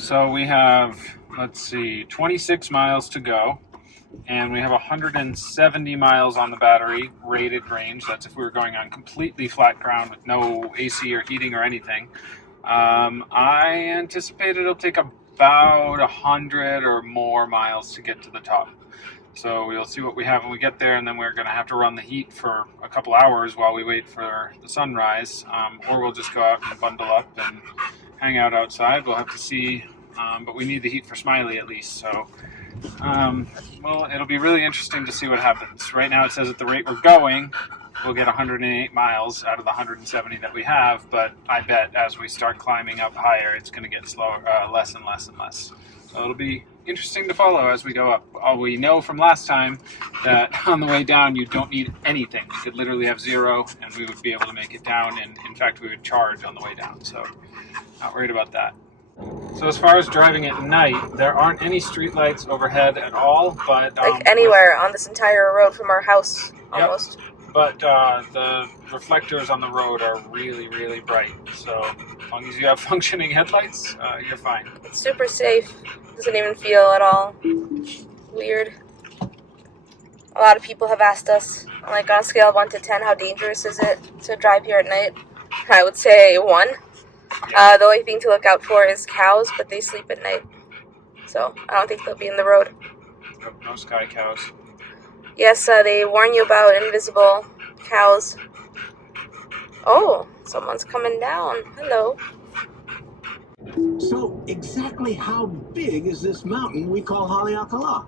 So we have, let's see, 26 miles to go, and we have 170 miles on the battery rated range. That's if we were going on completely flat ground with no AC or heating or anything. I anticipate it'll take about 100 or more miles to get to the top. So we'll see what we have when we get there, and then we're going to have to run the heat for a couple hours while we wait for the sunrise, or we'll just go out and bundle up and hang out outside. We'll have to see, but we need the heat for Smiley at least. So, well, it'll be really interesting to see what happens. Right now it says at the rate we're going, we'll get 108 miles out of the 170 that we have, but I bet as we start climbing up higher, it's going to get slower, less and less and less. So it'll be interesting to follow as we go up. All we know from last time that on the way down you don't need anything. You could literally have zero and we would be able to make it down, and in fact we would charge on the way down, so not worried about that. So as far as driving at night, there aren't any street lights overhead at all, but like anywhere on this entire road from our house almost. Yep. But the reflectors on the road are really, really bright. So as long as you have functioning headlights, you're fine. It's super safe. Doesn't even feel at all weird. A lot of people have asked us, like on a scale of 1 to 10, how dangerous is it to drive here at night? I would say 1. Yeah. The only thing to look out for is cows, but they sleep at night. So I don't think they'll be in the road. No sky cows. Yes, they warn you about invisible cows. Oh, someone's coming down. Hello. So, exactly how big is this mountain we call Haleakala?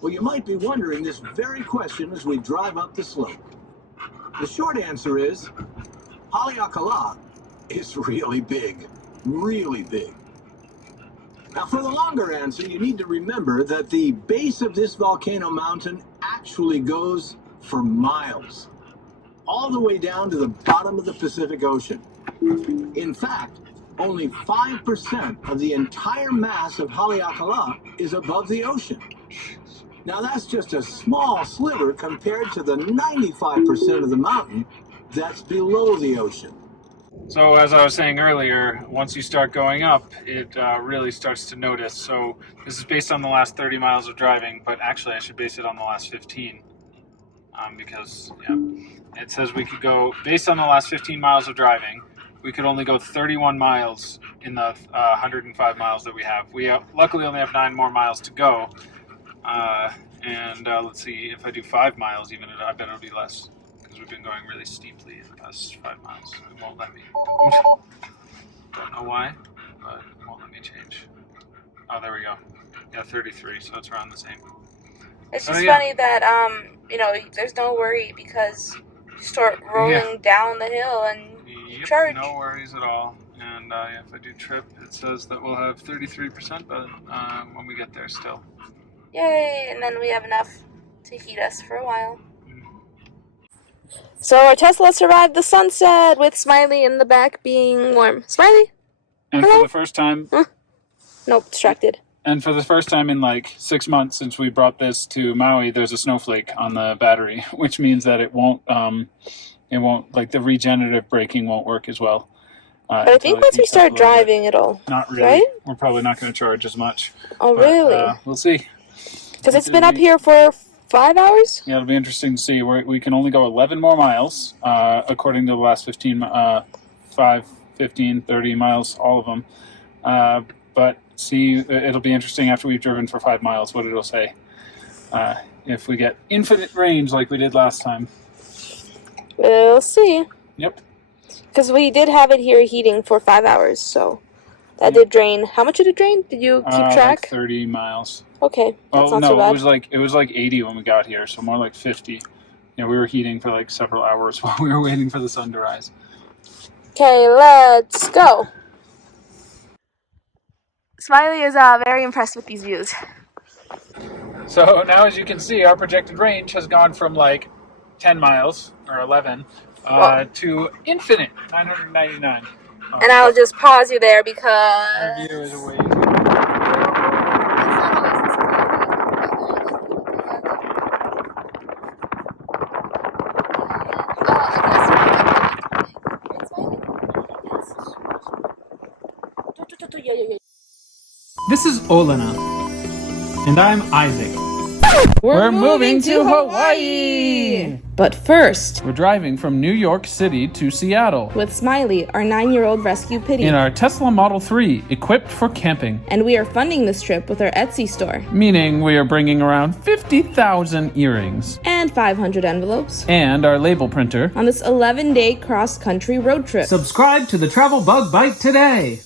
Well, you might be wondering this very question as we drive up the slope. The short answer is, Haleakala is really big. Really big. Now, for the longer answer, you need to remember that the base of this volcano mountain actually goes for miles, all the way down to the bottom of the Pacific Ocean. In fact, only 5% of the entire mass of Haleakala is above the ocean. Now, that's just a small sliver compared to the 95% of the mountain that's below the ocean. So as I was saying earlier, once you start going up, it really starts to notice. So this is based on the last 30 miles of driving, but actually I should base it on the last 15. Because it says we could go, based on the last 15 miles of driving, we could only go 31 miles in the 105 miles that we have. We luckily only have 9 more miles to go. Let's see, if I do 5 miles even, I bet it'll be less. We've been going really steeply in the past 5 miles. It won't let me. Don't know why, but it won't let me change. Oh, there we go. Yeah, 33, so it's around the same. It's just funny that, there's no worry because you start rolling down the hill and charge. No worries at all. And if I do trip, it says that we'll have 33%, but when we get there still. Yay, and then we have enough to heat us for a while. So our Tesla survived the sunset with Smiley in the back being warm. Smiley? And Hello? for the first time... Nope, distracted. And for the first time in like 6 months since we brought this to Maui, there's a snowflake on the battery, which means that it won't, like the regenerative braking won't work as well. But I think once we start driving, it'll... Not really. Right? We're probably not going to charge as much. Oh, really? We'll see. Because it's been up here for 5 hours? Yeah, it'll be interesting to see. We can only go 11 more miles, according to the last 5, 15, 30 miles, all of them. But see, it'll be interesting after we've driven for 5 miles, what it'll say. If we get infinite range like we did last time. We'll see. Yep. Because we did have it here heating for 5 hours, so that did drain. How much did it drain? Did you keep track? Like 30 miles. Okay, that's not so bad. It was like 80 when we got here, so more like 50. We were heating for like several hours while we were waiting for the sun to rise. Okay, let's go. Smiley is very impressed with these views. So now, as you can see, our projected range has gone from like 10 miles or 11 to infinite 999. And I'll just pause you there because our view is way too This is Olena. And I'm Isaac. We're moving to Hawaii! But first, We're driving from New York City to Seattle with Smiley, our 9-year-old rescue pitty. in our Tesla Model 3, equipped for camping. And we are funding this trip with our Etsy store. Meaning we are bringing around 50,000 earrings. And 500 envelopes. And our label printer. On this 11-day cross-country road trip. Subscribe to the Travel Bug Bite today!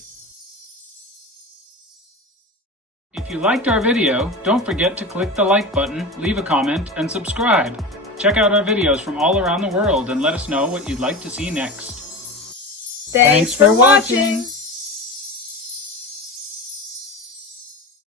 If you liked our video, don't forget to click the like button, leave a comment, and subscribe. Check out our videos from all around the world and let us know what you'd like to see next. Thanks for watching!